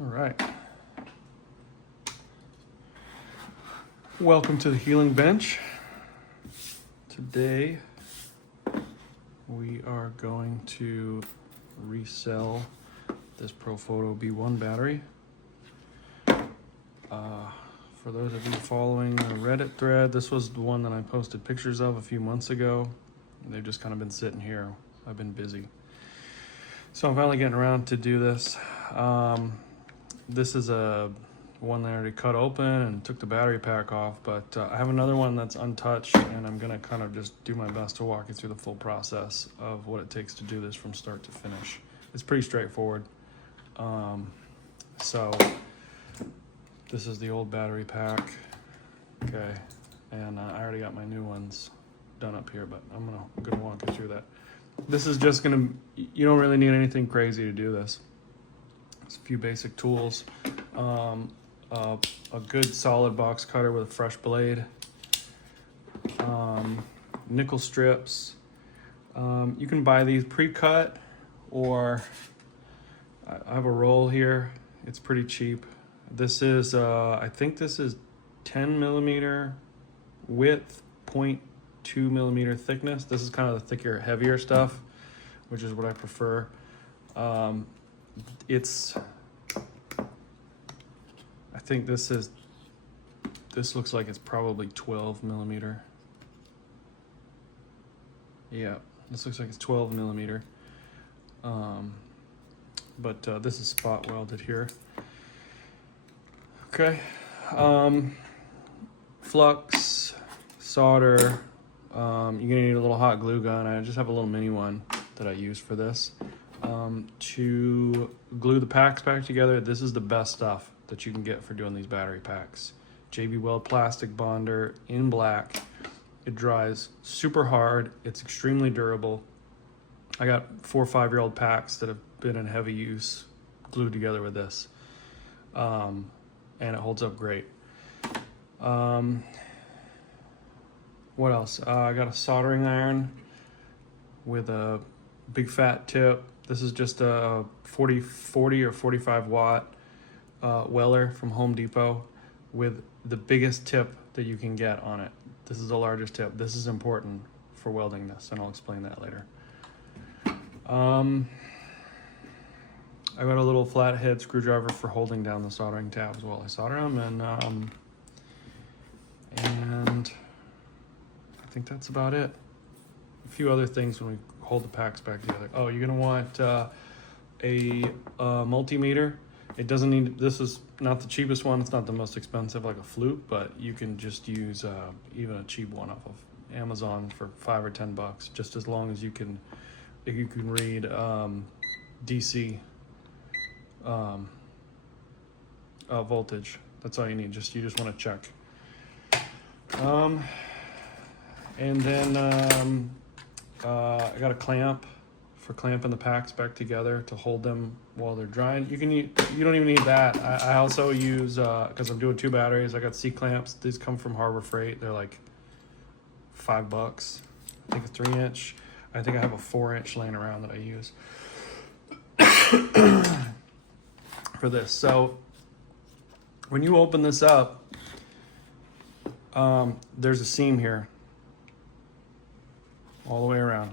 All right. Welcome to the Healing Bench. Today we are going to resell this Profoto B1 battery. For those of you following the Reddit thread, this was the one that I posted pictures of a few months ago. They've just kind of been sitting here. I've been busy. So I'm finally getting around to do this. This is a one that I already cut open and took the battery pack off, but I have another one that's untouched, and I'm gonna kind of just do my best to walk you through the full process of what it takes to do this from start to finish. It's pretty straightforward. So this is the old battery pack, okay, and I already got my new ones done up here, but I'm gonna walk you through that. This is just you don't really need anything crazy to do this. It's a few basic tools. A good solid box cutter with a fresh blade, nickel strips. You can buy these pre-cut, or I have a roll here. It's pretty cheap. This is, I think this is 10 millimeter width, 0.2 millimeter thickness. This is kind of the thicker, heavier stuff, which is what I prefer. I think this looks like it's probably 12 millimeter. Yeah, this looks like it's 12 millimeter. But this is spot welded here. Okay. Flux, solder. You're gonna need a little hot glue gun. I just have a little mini one that I use for this. To glue the packs back together, this is the best stuff that you can get for doing these battery packs. JB Weld plastic bonder in black. It dries super hard. It's extremely durable. I got 4 or 5 year old packs that have been in heavy use glued together with this. And it holds up great. What else? I got a soldering iron with a big fat tip. This is just a 40 or 45 watt weller from Home Depot with the biggest tip that you can get on it. This is the largest tip. This is important for welding this, and I'll explain that later. I got a little flathead screwdriver for holding down the soldering tabs while I solder them, and I think that's about it. A few other things when we hold the packs back together. Oh, you're gonna want a multimeter. It doesn't need, this is not the cheapest one. It's not the most expensive, like a flute, but you can just use even a cheap one off of Amazon for $5 or $10, just as long as you can read DC voltage. That's all you need. You just want to check. And then I got a clamp for clamping the packs back together to hold them while they're drying. You don't even need that. I also use, because I'm doing 2 batteries, I got C clamps. These come from Harbor Freight. They're like $5. I think a 3-inch. I think I have a 4-inch laying around that I use for this. So when you open this up, there's a seam here all the way around,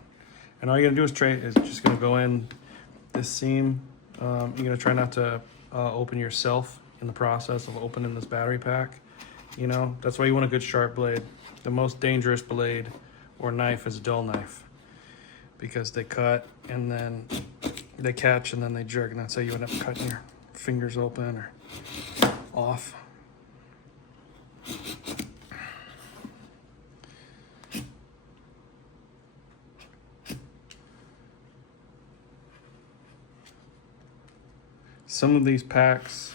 and all you're gonna do is just gonna go in this seam. You're gonna try not to open yourself in the process of opening this battery pack. You know, that's why you want a good sharp blade. The most dangerous blade or knife is a dull knife, because they cut and then they catch and then they jerk, and that's how you end up cutting your fingers open or off. Some of these packs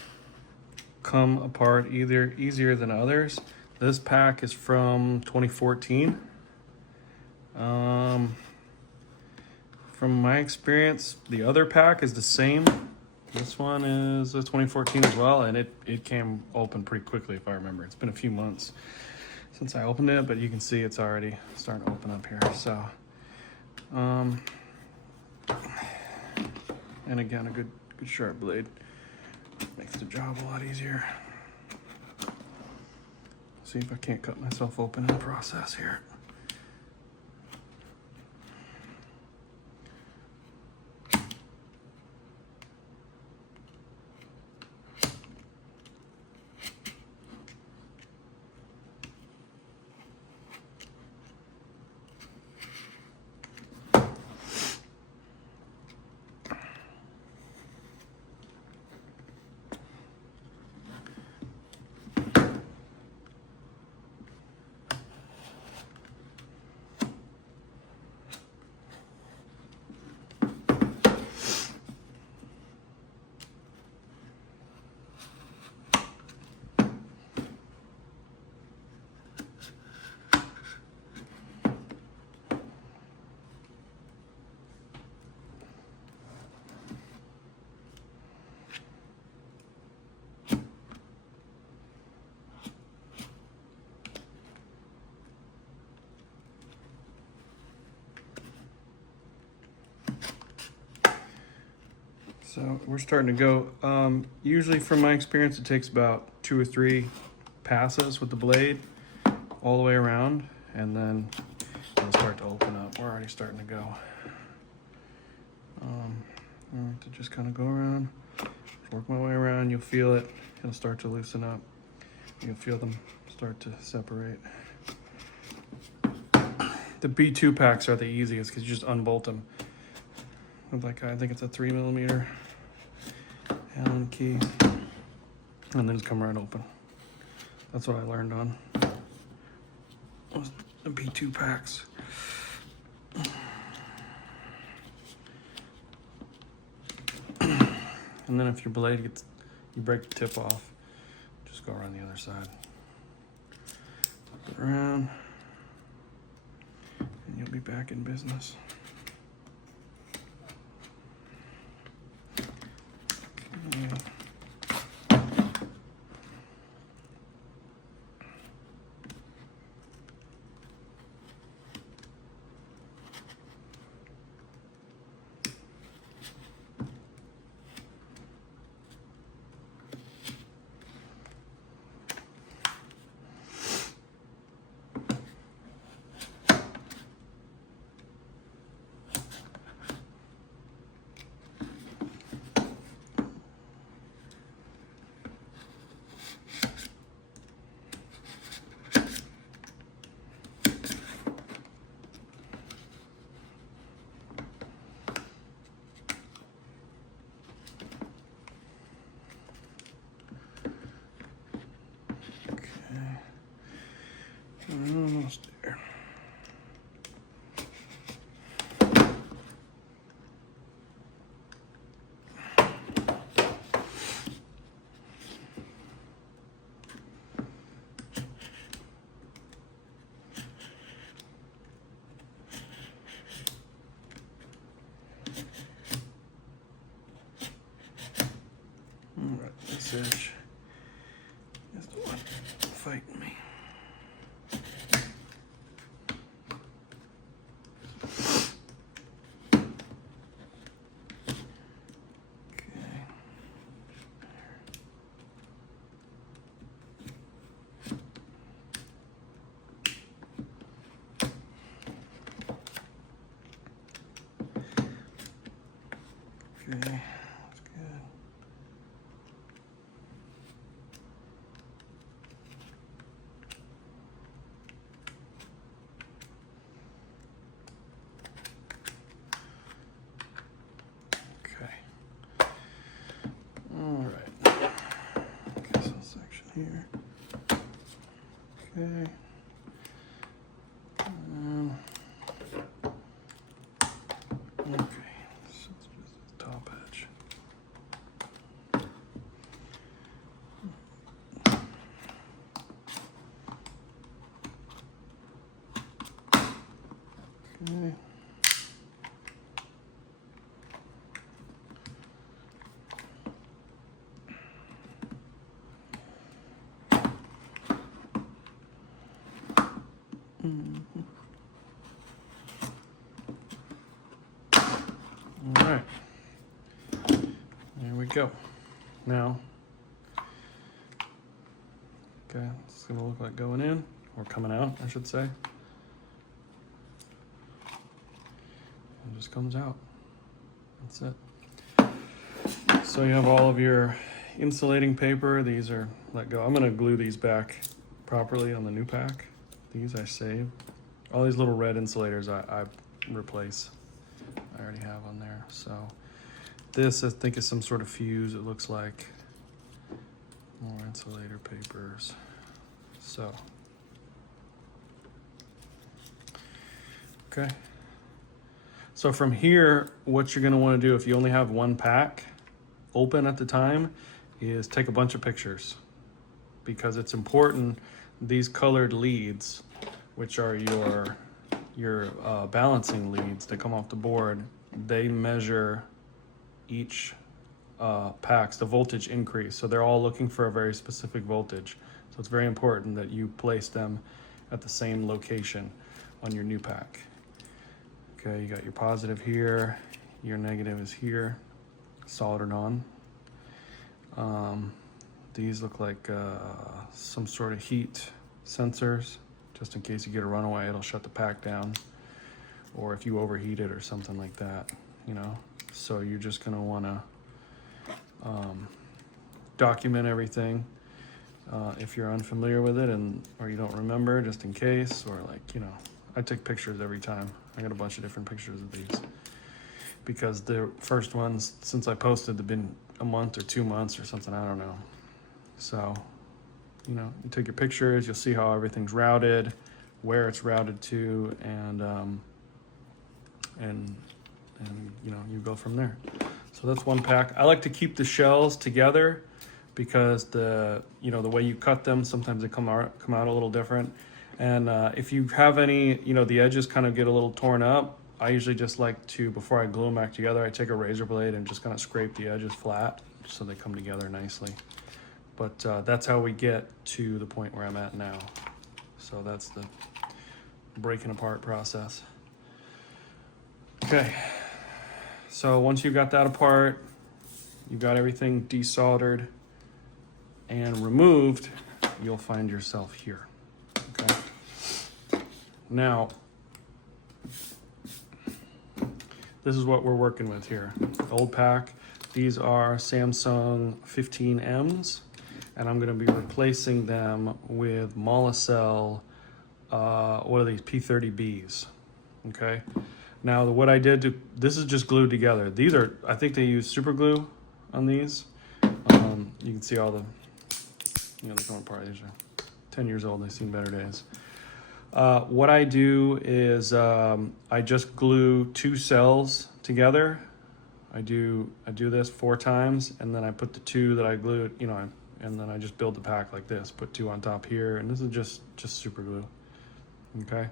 come apart either easier than others. This pack is from 2014. From my experience, the other pack is the same. This one is a 2014 as well, and it came open pretty quickly, if I remember. It's been a few months since I opened it, but you can see it's already starting to open up here. So, and again, a good sharp blade. Makes the job a lot easier. See if I can't cut myself open in the process here. So we're starting to go. Usually from my experience, it takes about 2 or 3 passes with the blade all the way around, and then it'll start to open up. We're already starting to go. I want to just kind of go around, work my way around. You'll feel it. It'll start to loosen up. You'll feel them start to separate. The B2 packs are the easiest because you just unbolt them. Like, I think it's a 3mm Allen key, and then just come right open. That's what I learned on was the B2 packs. And then if your blade gets, you break the tip off, just go around the other side. Flip it around, and you'll be back in business. Almost there. All right, this edge is the one fighting me. Okay, that's good. Okay. All right. This little section here. Okay. Okay. So it's just the top edge. Okay. All right. There we go. Now Okay, it's gonna look like going in, or coming out, I should say. It just comes out. That's it. So you have all of your insulating paper. These are let go. I'm gonna glue these back properly on the new pack. These I save. All these little red insulators I replace. I already have on there. So this I think is some sort of fuse, it looks like. More insulator papers. So, okay. So from here, what you're gonna wanna do if you only have one pack open at the time is take a bunch of pictures, because it's important. These colored leads, which are your balancing leads that come off the board, they measure each packs, the voltage increase. So they're all looking for a very specific voltage. So it's very important that you place them at the same location on your new pack. Okay, you got your positive here, your negative is here, soldered on. These look like some sort of heat sensors, just in case you get a runaway, it'll shut the pack down, or if you overheat it or something like that, you know. So you're just gonna wanna document everything if you're unfamiliar with it, or you don't remember, just in case, or like, you know, I take pictures every time. I got a bunch of different pictures of these, because the first ones since I posted have been a month or 2 months or something, I don't know. So, you know, you take your pictures, you'll see how everything's routed, where it's routed to, and you know, you go from there. So that's one pack. I like to keep the shells together, because the way you cut them, sometimes they come out a little different. And if you have any, you know, the edges kind of get a little torn up, I usually just like to, before I glue them back together, I take a razor blade and just kind of scrape the edges flat so they come together nicely. But that's how we get to the point where I'm at now. So that's the breaking apart process. Okay, so once you got that apart, you got everything desoldered and removed, you'll find yourself here. Okay. Now, this is what we're working with here. Old pack. These are Samsung 15Ms, and I'm going to be replacing them with Molicel. What are these? P30Bs. Okay. Now, what I did this is just glued together. These are, I think they use super glue on these. You can see all the, you know, they're coming apart. These are 10 years old. They've seen better days. What I do is I just glue 2 cells together. I do this 4 times, and then I put the 2 that I glued, you know, and then I just build the pack like this. Put 2 on top here, and this is just super glue. Okay.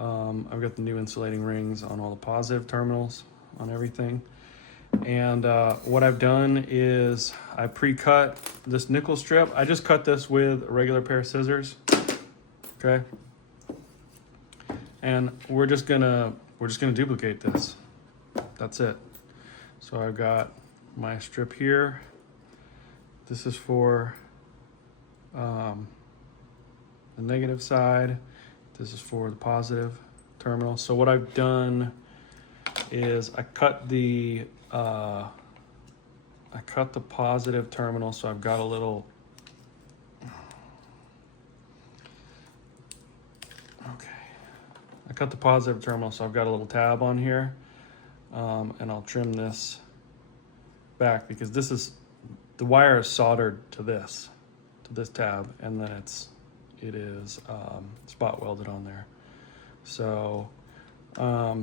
I've got the new insulating rings on all the positive terminals on everything. And what I've done is I pre-cut this nickel strip. I just cut this with a regular pair of scissors. Okay. And we're just gonna duplicate this. That's it. So I've got my strip here. This is for the negative side. This is for the positive terminal. So what I've done is I cut the positive terminal, so I've got a little, okay. I cut the positive terminal, so I've got a little tab on here, and I'll trim this back, because the wire is soldered to this tab, and then it is spot welded on there. So I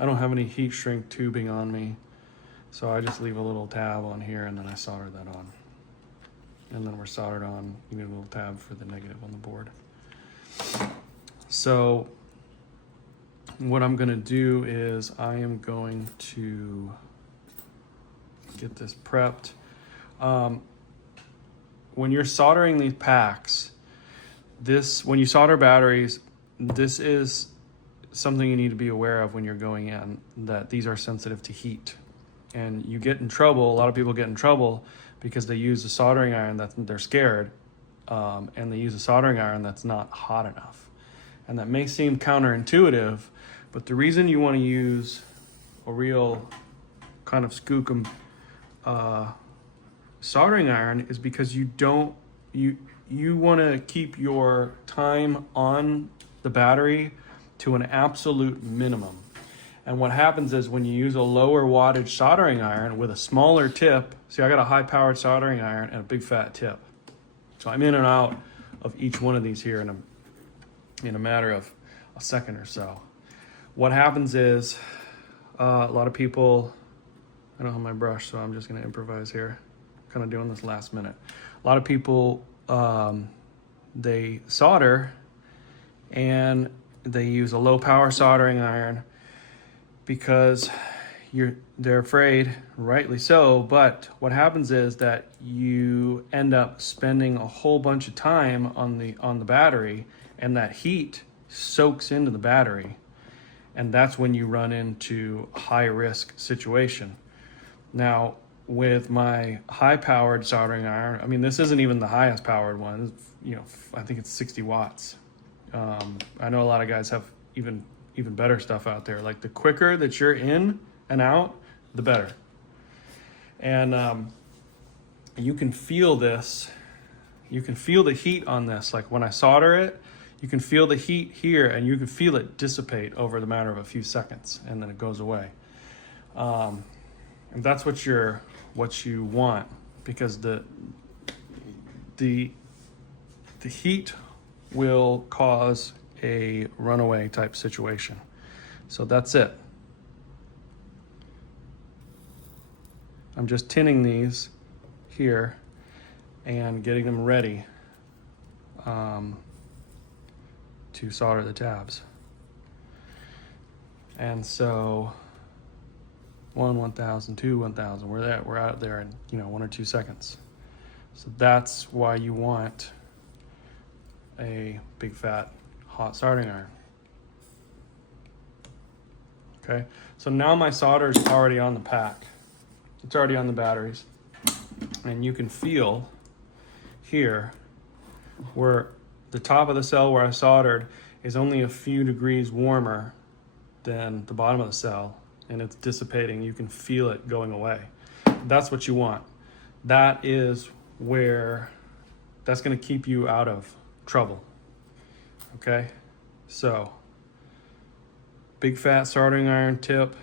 don't have any heat shrink tubing on me, so I just leave a little tab on here, and then I solder that on. And then we're soldered on, you need a little tab for the negative on the board. So what I'm gonna do is I am going to get this prepped. When you're soldering these packs, when you solder batteries, this is something you need to be aware of when you're going in, that these are sensitive to heat. And you get in trouble, a lot of people get in trouble because they use a soldering iron that they're scared, and they use a soldering iron that's not hot enough. And that may seem counterintuitive, but the reason you want to use a real kind of skookum soldering iron is because you want to keep your time on the battery to an absolute minimum. And what happens is when you use a lower wattage soldering iron with a smaller tip, see, I got a high powered soldering iron and a big fat tip. So I'm in and out of each one of these here in a matter of a second or so. What happens is a lot of people, I don't have my brush, so I'm just gonna improvise here. Kind of doing this last minute. A lot of people, they solder and they use a low power soldering iron because they're afraid, rightly so, but what happens is that you end up spending a whole bunch of time on the battery, and that heat soaks into the battery, and that's when you run into a high risk situation. Now, with my high powered soldering iron, I mean, this isn't even the highest powered one, you know, I think it's 60 watts. I know a lot of guys have even better stuff out there. Like, the quicker that you're in and out, the better. And you can feel this. You can feel the heat on this. Like, when I solder it, you can feel the heat here, and you can feel it dissipate over the matter of a few seconds, and then it goes away. And that's what you want, because the heat will cause a runaway type situation. So that's it. I'm just tinning these here and getting them ready to solder the tabs. And so 1,000, 2, 1,000, we're out there in 1 or 2 seconds. So that's why you want a big fat hot soldering iron. Okay, so now my solder is already on the pack. It's already on the batteries, and you can feel here where the top of the cell where I soldered is only a few degrees warmer than the bottom of the cell, and it's dissipating. You can feel it going away. That's what you want. That is where that's going to keep you out of trouble. Okay, so big fat soldering iron tip,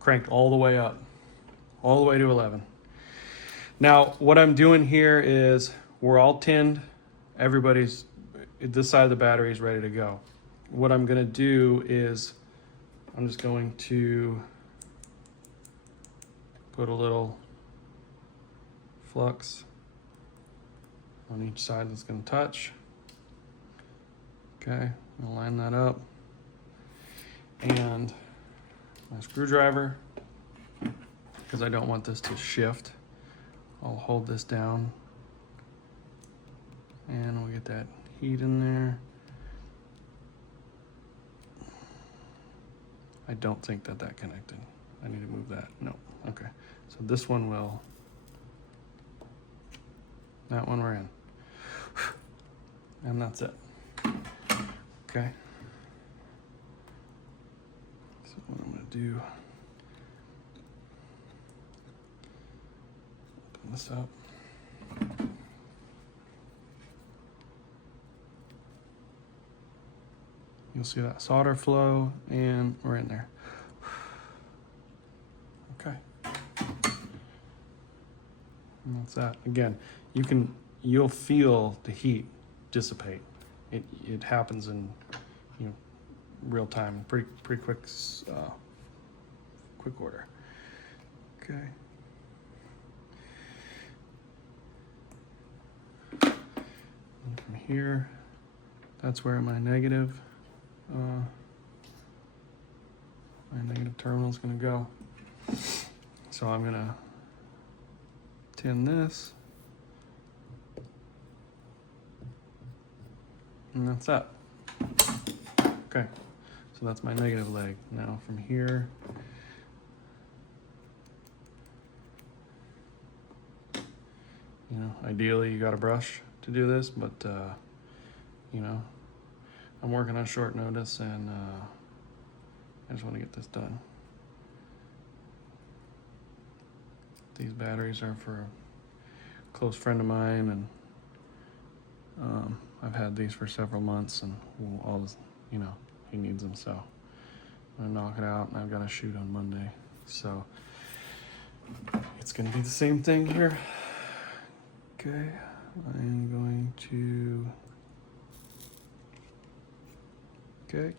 cranked all the way up, all the way to 11. Now, what I'm doing here is we're all tinned. This side of the battery is ready to go. What I'm going to do is I'm just going to put a little flux on each side that's going to touch. Okay, I'll line that up. And my screwdriver, because I don't want this to shift, I'll hold this down and we'll get that heat in there. I don't think that connected. I need to move that. No. Okay. So this one will. That one we're in. And that's it. Okay. So what I'm going to do. Open this up. You'll see that solder flow, and we're in there. Okay. And that's that. Again, you'll feel the heat dissipate. It happens in real time, pretty quick order. Okay. And from here, that's where my negative terminal is going to go. So I'm going to tin this, and that's that. Okay, so that's my negative leg. Now from here, You know, ideally you got a brush to do this, but you know, I'm working on short notice, and I just want to get this done. These batteries are for a close friend of mine, and I've had these for several months, and all this, you know, he needs them, so I'm gonna knock it out, and I've got to shoot on Monday, so it's gonna be the same thing here. Okay, I am going to. Okay.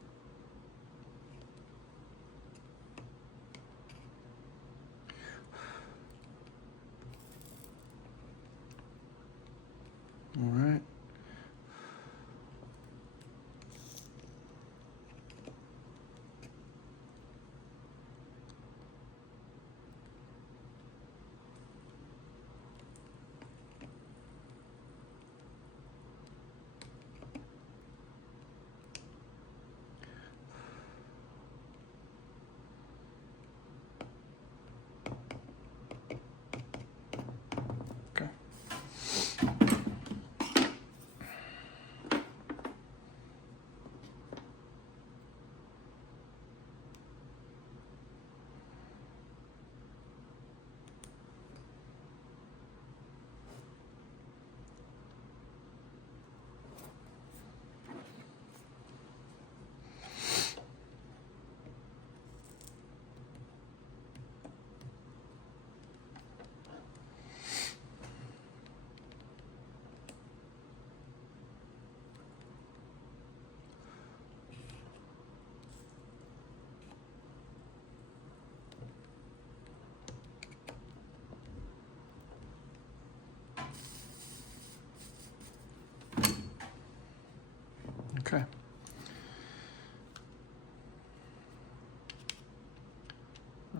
All right. Okay. Okay.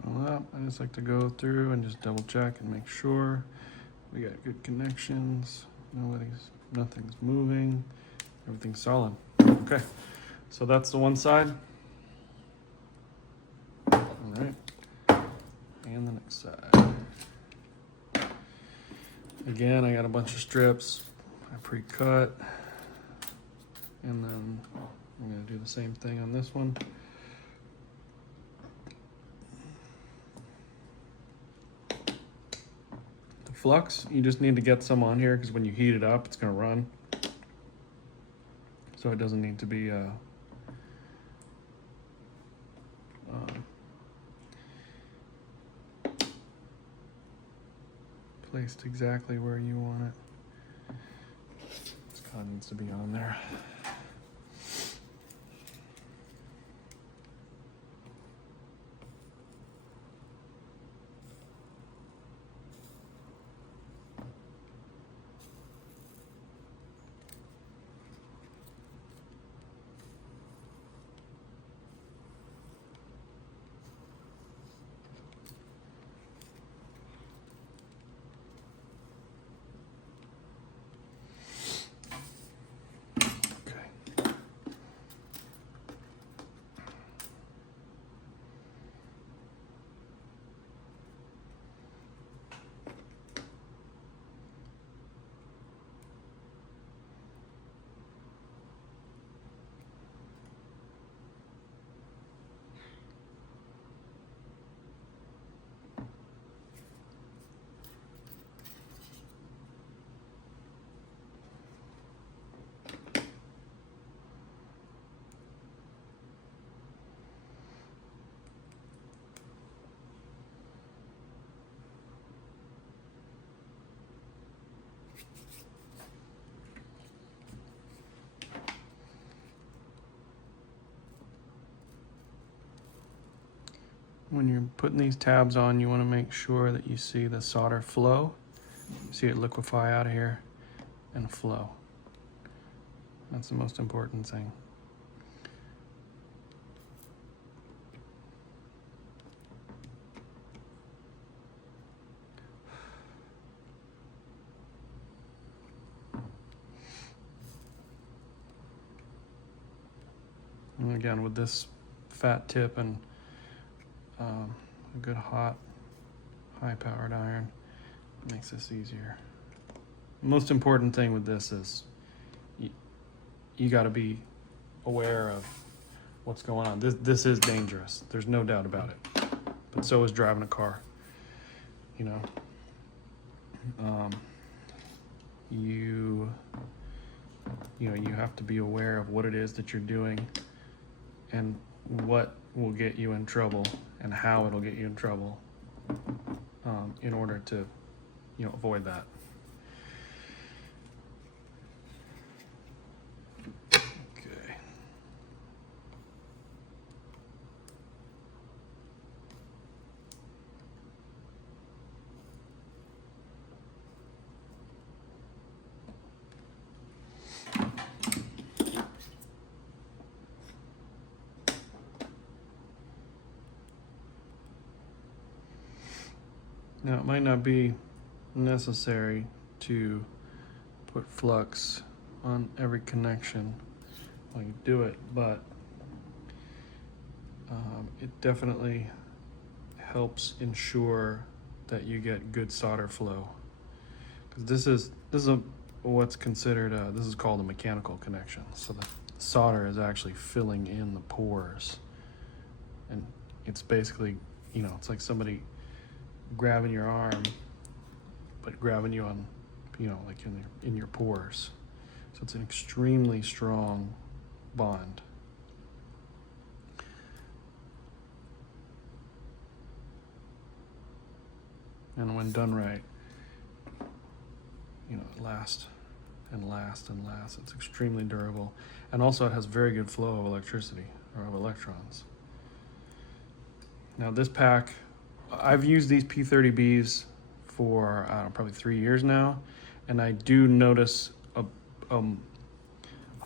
Well, I just like to go through and just double check and make sure we got good connections. Nothing's moving. Everything's solid. Okay. So that's the one side. All right. And the next side. Again, I got a bunch of strips I pre-cut. And then I'm going to do the same thing on this one. The flux, you just need to get some on here because when you heat it up, it's going to run. So it doesn't need to be placed exactly where you want it. This kind of needs to be on there. When you're putting these tabs on, you want to make sure that you see the solder flow. You see it liquefy out of here and flow. That's the most important thing. And again, with this fat tip and a good hot, high-powered iron, it makes this easier. most important thing with this is you got to be aware of what's going on. This is dangerous. There's no doubt about it. But so is driving a car. You know, you have to be aware of what it is that you're doing and what will get you in trouble and how it'll get you in trouble, in order to, avoid that. Okay. Now, it might not be necessary to put flux on every connection while you do it, but it definitely helps ensure that you get good solder flow. Because this is what's considered this is called a mechanical connection. So the solder is actually filling in the pores, and it's basically, it's like somebody grabbing your arm, but grabbing you on, like in your pores. So it's an extremely strong bond. And when done right, it lasts and lasts and lasts. It's extremely durable. And also it has very good flow of electricity, or of electrons. Now this pack, I've used these P30Bs for, I don't know, probably 3 years now, and I do notice a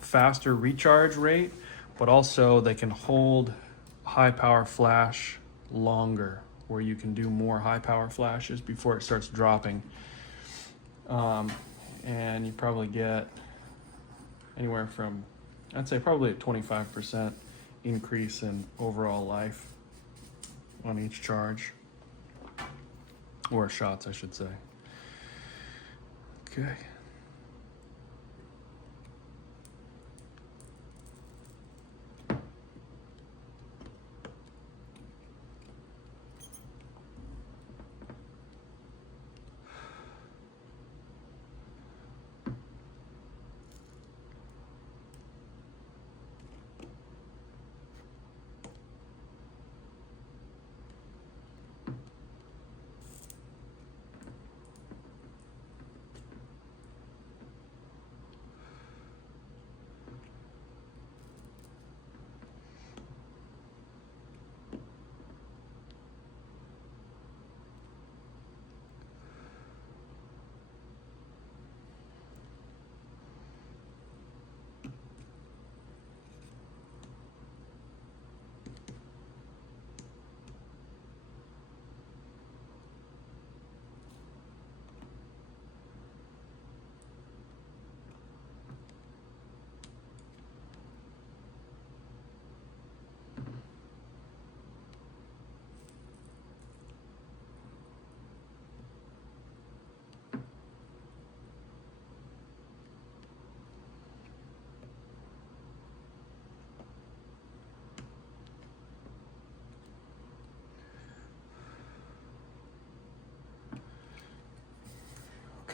faster recharge rate, but also they can hold high power flash longer, where you can do more high power flashes before it starts dropping. And you probably get anywhere from, I'd say probably a 25% increase in overall life on each charge. Or shots, I should say. Okay.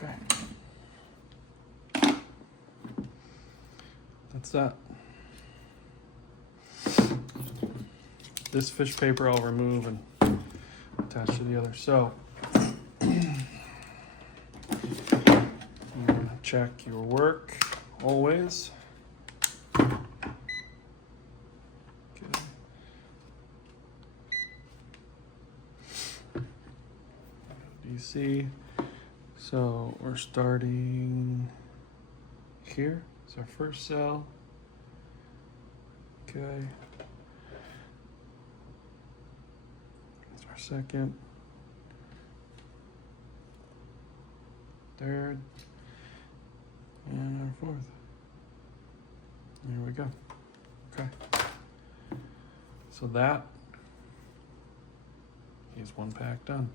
Okay. That's that. This fish paper I'll remove and attach to the other. So, you're gonna check your work always. Okay. DC. So we're starting here. It's our first cell. Okay. That's our second. Third. And our fourth. There we go. Okay. So that is one pack done.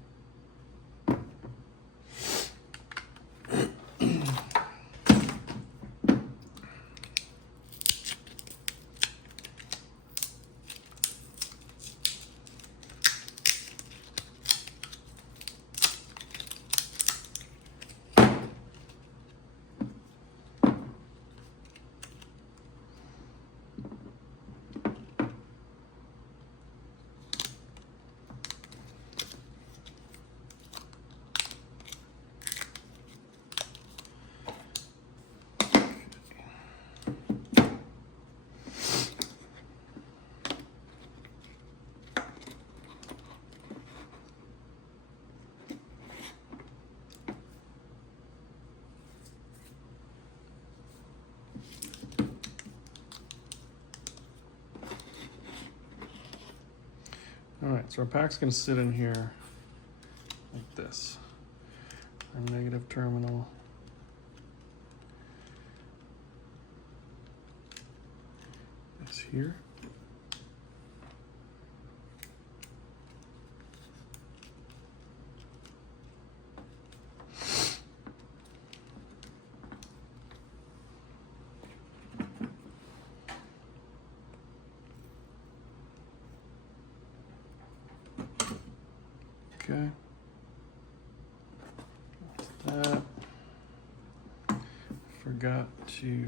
right, so our pack's gonna sit in here like this. Our negative terminal is here. Okay. That's that. Forgot to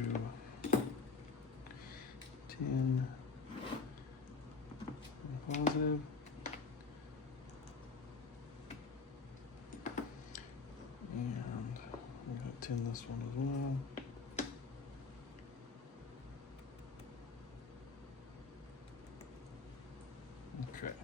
tin positive. And I'm gonna tin this one as well. Okay.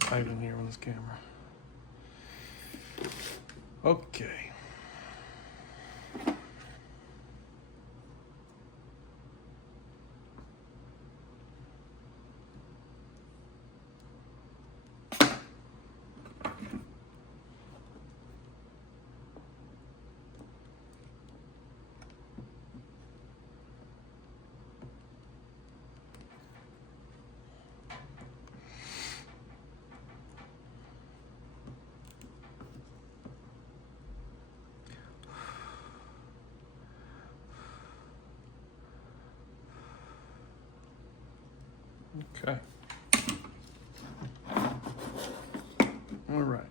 Tight in here with this camera. Okay. Okay. All right.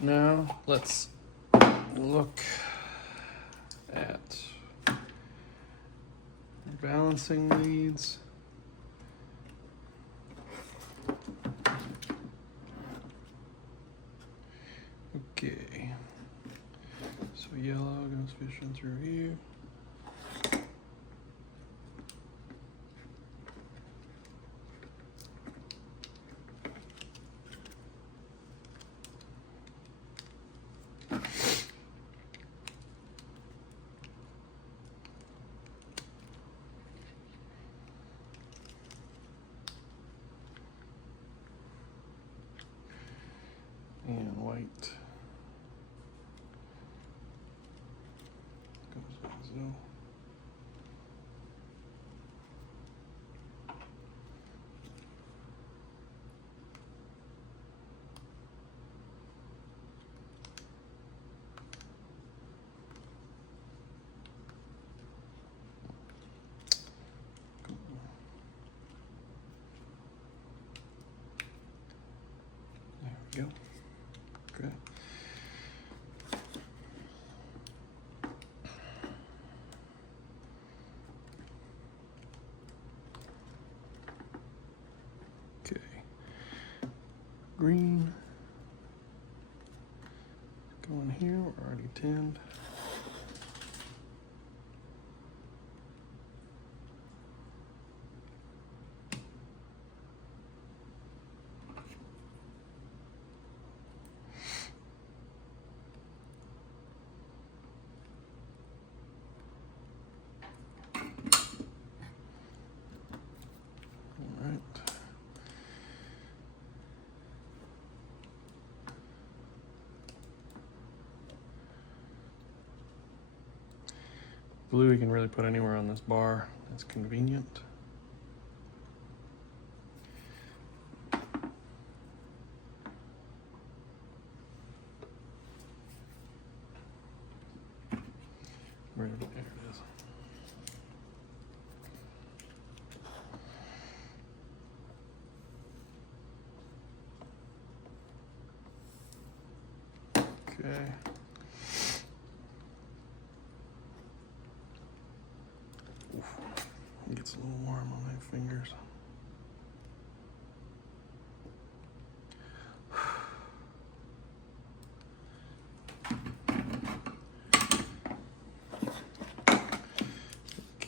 Now let's look at balancing leads. Okay. So yellow goes fishing through here. And white goes like so. There we go. Okay. Okay. Green. Go in here, we're already tinned. All right. Blue you can really put anywhere on this bar. That's convenient. There it is. Okay. Oof. It gets a little warm on my fingers.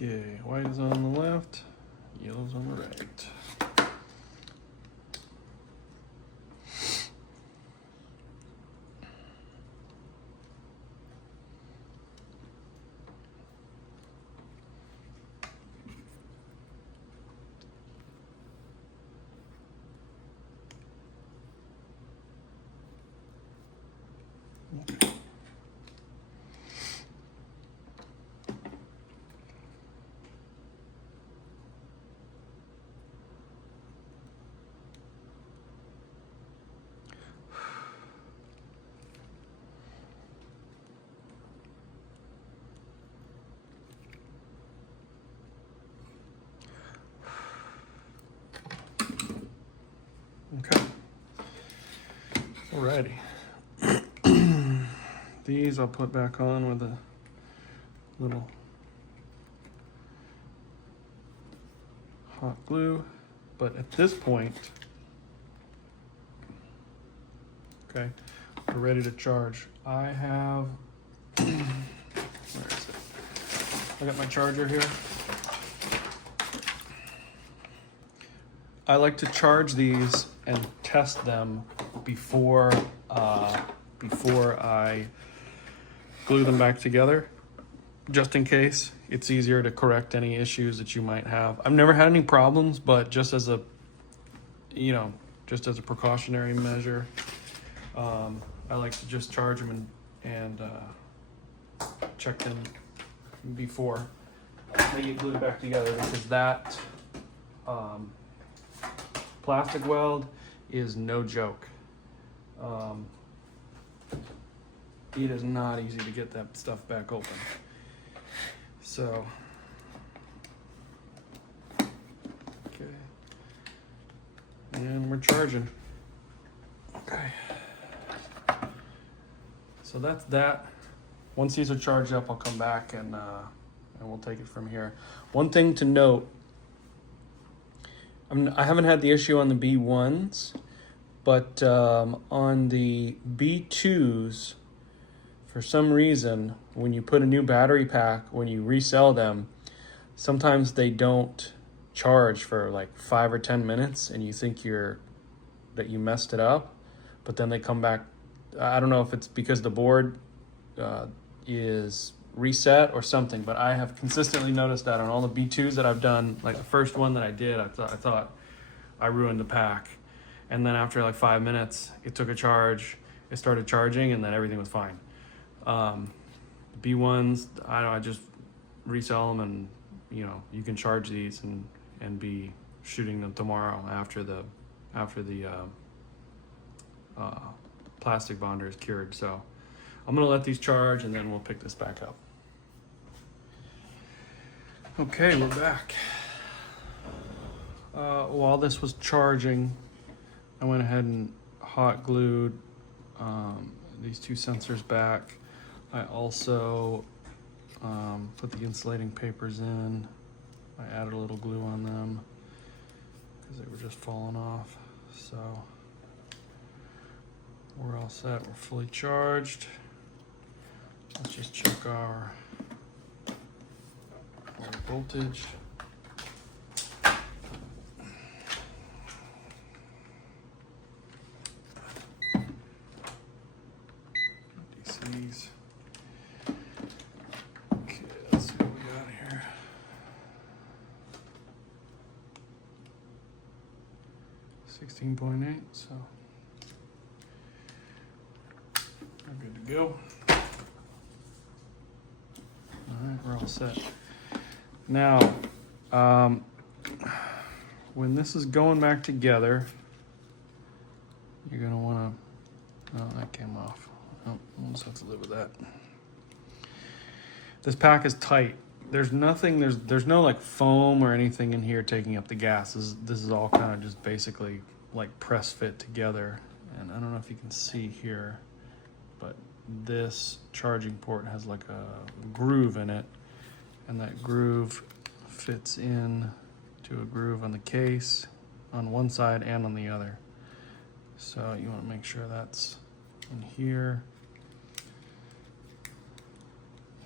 Okay, white is on the left, yellow's on the right. Okay. Alrighty. These I'll put back on with a little hot glue, but at this point, okay, we're ready to charge. I have, where is it? I got my charger here. I like to charge these and test them before I glue them back together, just in case. It's easier to correct any issues that you might have. I've never had any problems, but just as a, just as a precautionary measure, I like to just charge them and check them before they get glued back together, because that plastic weld is no joke. It is not easy to get that stuff back open. So, okay, and we're charging. Okay, so that's that. Once these are charged up, I'll come back and we'll take it from here. One thing to note, I haven't had the issue on the B1s, but on the B2s, for some reason, when you put a new battery pack, when you resell them, sometimes they don't charge for like 5 or 10 minutes, and you think that you messed it up, but then they come back. I don't know if it's because the board is reset or something, but I have consistently noticed that on all the B2s that I've done. Like the first one that I did, I thought I ruined the pack, and then after like 5 minutes, it took a charge, it started charging, and then everything was fine. B1s, I just resell them, and you can charge these and be shooting them tomorrow after the plastic bonder is cured. So I'm gonna let these charge, and then we'll pick this back up. Okay, we're back. While this was charging, I went ahead and hot glued these two sensors back. I also put the insulating papers in. I added a little glue on them because they were just falling off. So we're all set, we're fully charged. Let's just check our voltage. DCs. Okay, let's see what we got here. 16.8, so we're good to go. All right, we're all set. Now, when this is going back together, you're gonna wanna, oh, that came off. Oh, we'll just have to live with that. This pack is tight. There's nothing, there's no like foam or anything in here taking up the gas. This is all kind of just basically like press fit together. And I don't know if you can see here, but this charging port has like a groove in it, and that groove fits in to a groove on the case on one side and on the other. So you want to make sure that's in here.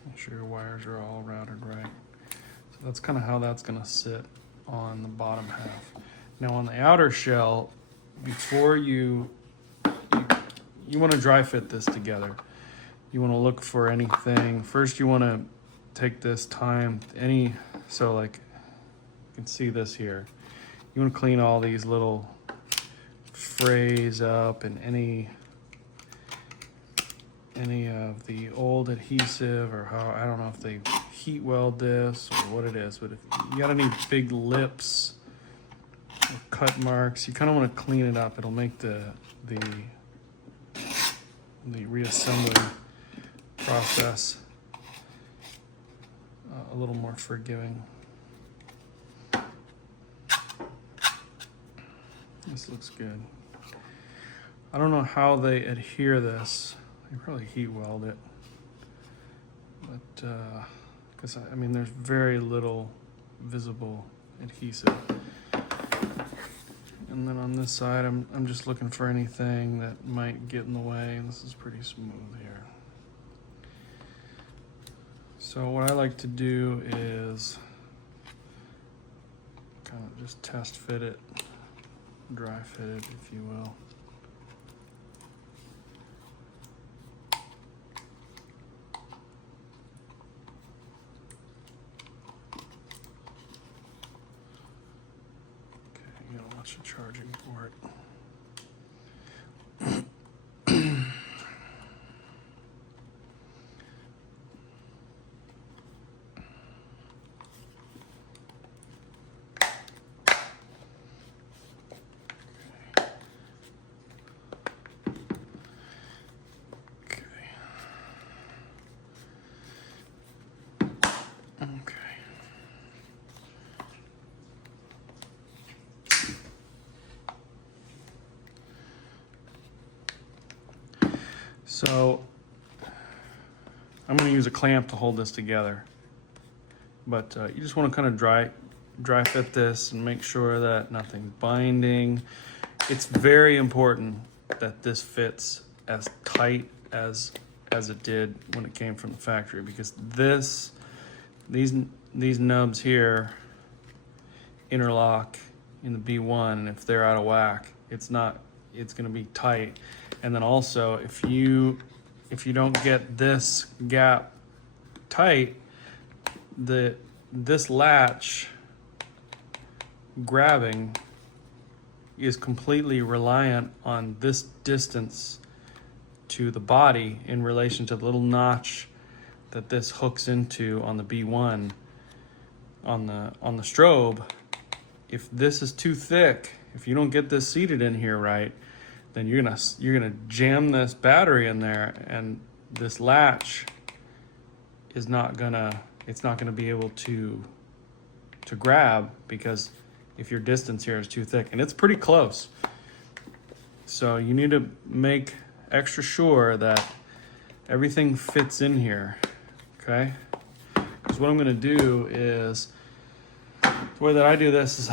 Make sure your wires are all routed right. So that's kind of how that's going to sit on the bottom half. Now on the outer shell, before you want to dry fit this together. You want to look for anything. First you want to take this time, so like you can see this here. You want to clean all these little frays up and any of the old adhesive, or how, I don't know if they heat weld this or what it is, but if you got any big lips or cut marks, you kind of want to clean it up. It'll make the reassembly process a little more forgiving. This looks good. I don't know how they adhere this. They probably heat weld it, but because I mean there's very little visible adhesive. And then on this side, I'm just looking for anything that might get in the way, and this is pretty smooth here. So what I like to do is kind of just test fit it, dry fit it, if you will. Okay, you gotta watch the charging port. So I'm going to use a clamp to hold this together, but you just want to kind of dry fit this and make sure that nothing's binding. It's very important that this fits as tight as it did when it came from the factory, because these nubs here interlock in the B1, and if they're out of whack, it's going to be tight. And then also, if you don't get this gap tight, this latch grabbing is completely reliant on this distance to the body in relation to the little notch that this hooks into on the B1 on the strobe. If this is too thick, if you don't get this seated in here right, then you're gonna jam this battery in there, and this latch is not gonna be able to grab, because if your distance here is too thick, and it's pretty close. So you need to make extra sure that everything fits in here, okay? Because what I'm gonna do is, the way that I do this is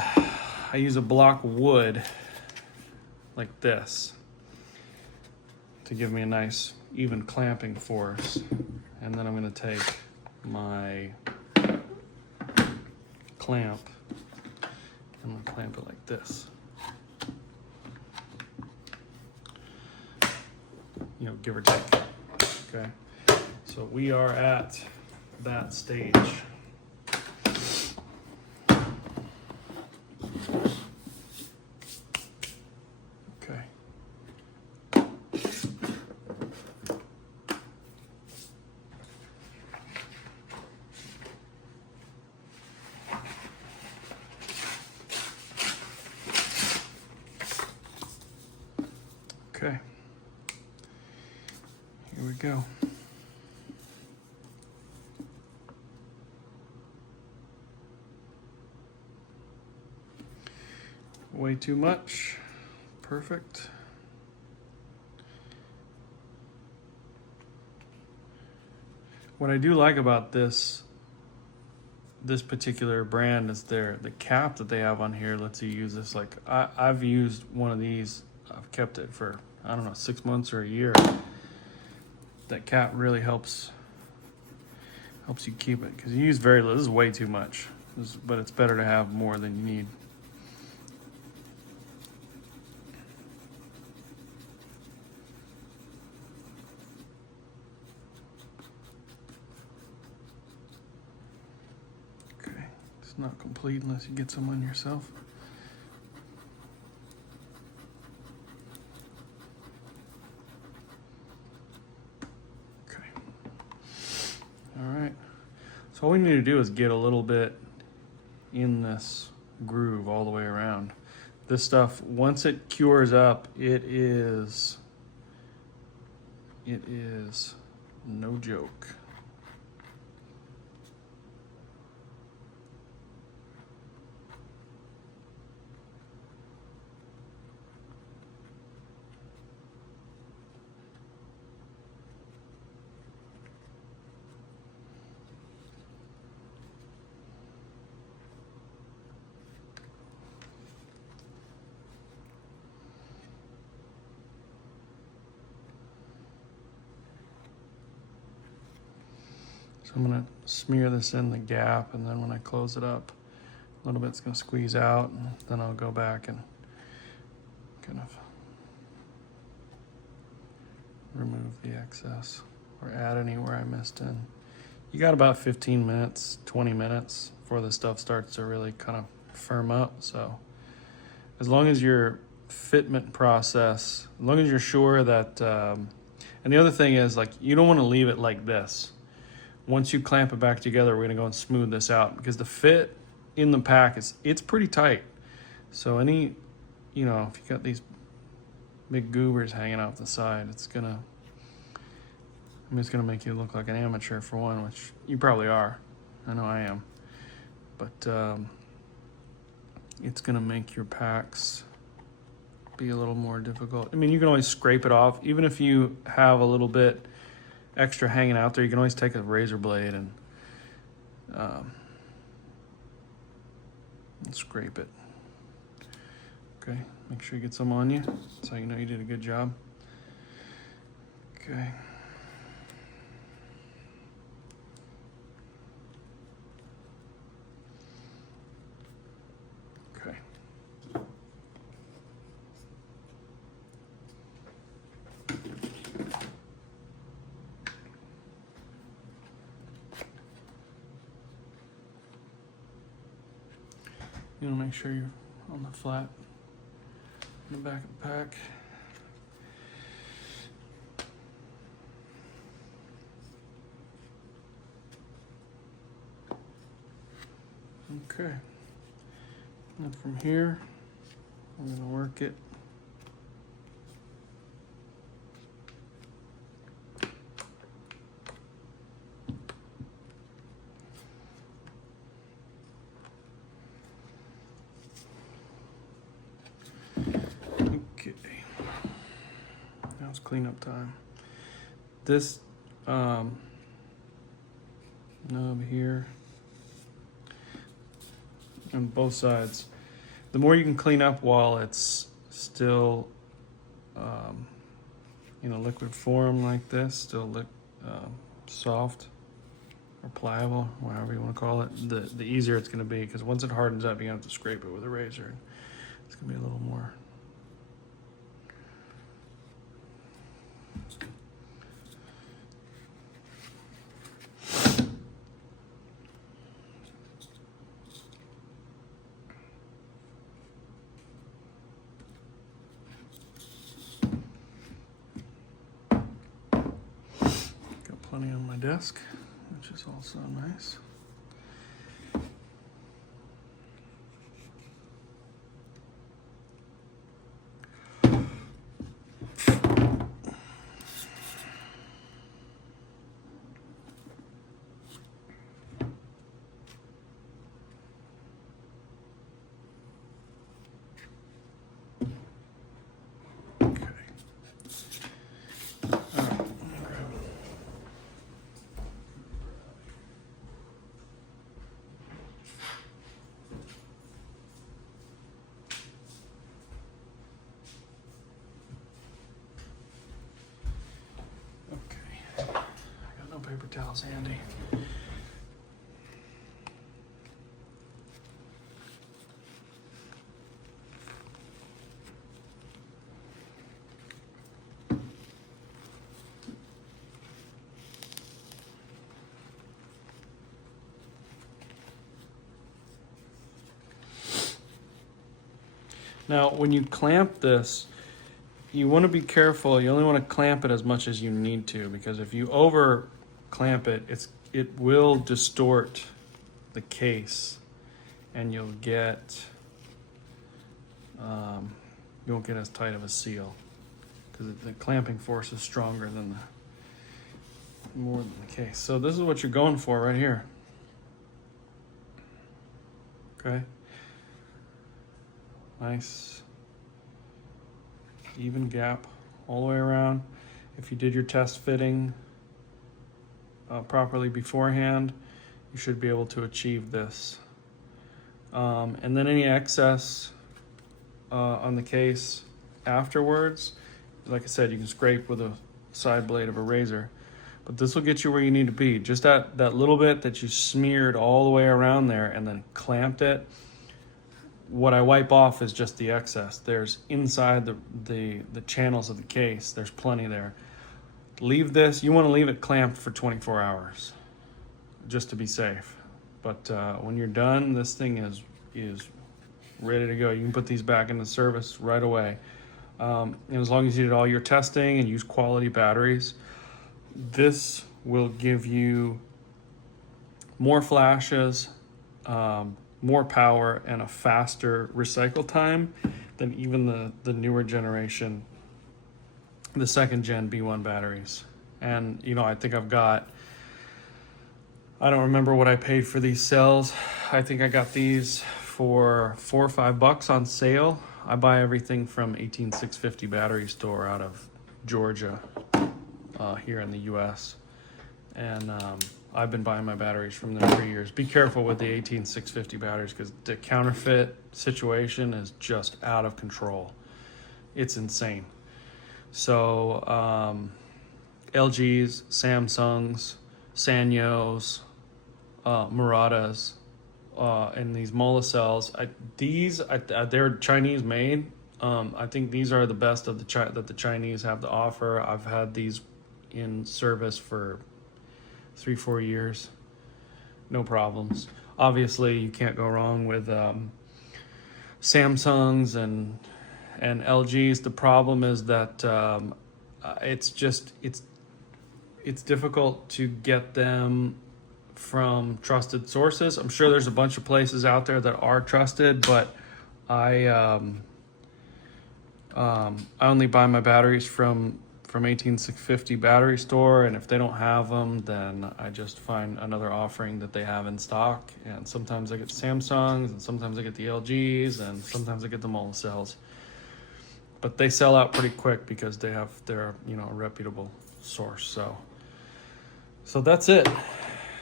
I use a block of wood like this to give me a nice even clamping force. And then I'm going to take my clamp and I'm going to clamp it like this. You know, give or take. Okay. So we are at that stage. Okay, here we go. Way too much. Perfect. what I do like about this particular brand is the cap that they have on here lets you use this. Like I've used one of these. I've kept it for, I don't know, 6 months or a year. That cap really helps you keep it, because you use very little. This is way too much, but it's better to have more than you need. Okay, it's not complete unless you get some on yourself. So all we need to do is get a little bit in this groove all the way around. This stuff, once it cures up, it is no joke. So I'm gonna smear this in the gap, and then when I close it up, a little bit's gonna squeeze out, and then I'll go back and kind of remove the excess or add anywhere I missed in. You got about 15 minutes, 20 minutes before the stuff starts to really kind of firm up. So as long as your fitment process, as long as you're sure that, and the other thing is, like, you don't want to leave it like this. Once you clamp it back together, we're gonna go and smooth this out, because the fit in the pack it's pretty tight. So if you got these big goobers hanging out the side, it's gonna make you look like an amateur, for one, which you probably are. I know I am. But it's gonna make your packs be a little more difficult. I mean, you can always scrape it off. Even if you have a little bit extra hanging out there, you can always take a razor blade and scrape it. Okay, make sure you get some on you. That's how you know you did a good job. Okay. Okay. You want to make sure you're on the flat in the back of the pack. Okay. And from here, I'm going to work it. Now it's cleanup time. This nub here on both sides, the more you can clean up while it's still in a liquid form like this, still soft or pliable, whatever you want to call it, the easier it's going to be, because once it hardens up, you're going to have to scrape it with a razor. It's going to be a little more. Got plenty on my desk, which is also nice. towel's handy. Now, when you clamp this, you want to be careful. You only want to clamp it as much as you need to, because if you over clamp it, it will distort the case, and you'll get you won't get as tight of a seal because the clamping force is stronger than more than the case. So this is what you're going for right here. Okay. Nice even gap all the way around. If you did your test fitting properly beforehand, you should be able to achieve this. And then any excess on the case afterwards, like I said, you can scrape with a side blade of a razor, but this will get you where you need to be. Just that little bit that you smeared all the way around there and then clamped it, what I wipe off is just the excess. There's inside the channels of the case, there's plenty there. Leave this, you want to leave it clamped for 24 hours just to be safe. But when you're done, this thing is ready to go. You can put these back into service right away. And as long as you did all your testing and use quality batteries, this will give you more flashes, more power, and a faster recycle time than even the newer generation, the second gen B1 batteries. And you know, I think I don't remember what I paid for these cells. I think I got these for $4 or $5 on sale. I buy everything from 18650 battery store out of Georgia, here in the US. And I've been buying my batteries from them for years. Be careful with the 18650 batteries because the counterfeit situation is just out of control. It's insane. So LGs, Samsungs, Sanyos, Muratas, and these Mola cells. They're Chinese made. I think these are the best of that the Chinese have to offer. I've had these in service for 3-4 years, no problems. Obviously, you can't go wrong with Samsungs and LGs. The problem is that it's difficult to get them from trusted sources. I'm sure there's a bunch of places out there that are trusted, but I only buy my batteries from 18650 battery store, and if they don't have them, then I just find another offering that they have in stock. And sometimes I get Samsungs, and sometimes I get the LGs, and sometimes I get the Mola cells. But they sell out pretty quick because they're a reputable source. So that's it.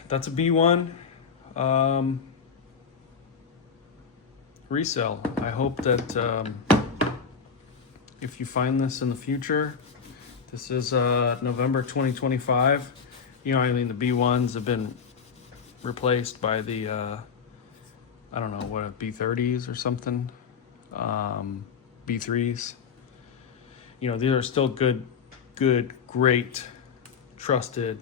That's a B1 resell. I hope that if you find this in the future, this is November 2025. You know, I mean, the B1s have been replaced by the I don't know what, B30s or something, B3s. You know, these are still good, great, trusted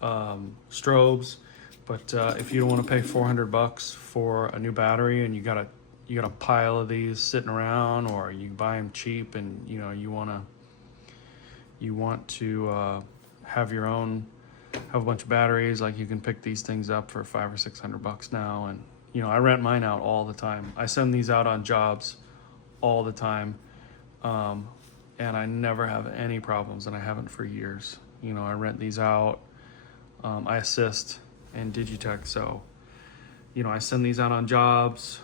strobes. But if you don't want to pay $400 for a new battery, and you got a pile of these sitting around, or you buy them cheap, and you know you want to have a bunch of batteries, like you can pick these things up for $500 or $600 now. And you know, I rent mine out all the time. I send these out on jobs all the time, and I never have any problems, and I haven't for years. You know, I rent these out. I assist in Digitech, so you know, I send these out on jobs.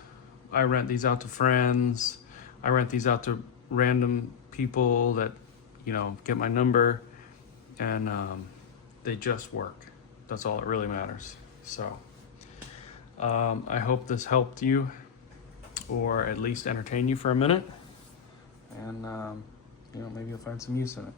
I rent these out to friends. I rent these out to random people that, you know, get my number, and they just work. That's all that really matters. So I hope this helped you, or at least entertain you for a minute, and you know, maybe you'll find some use in it.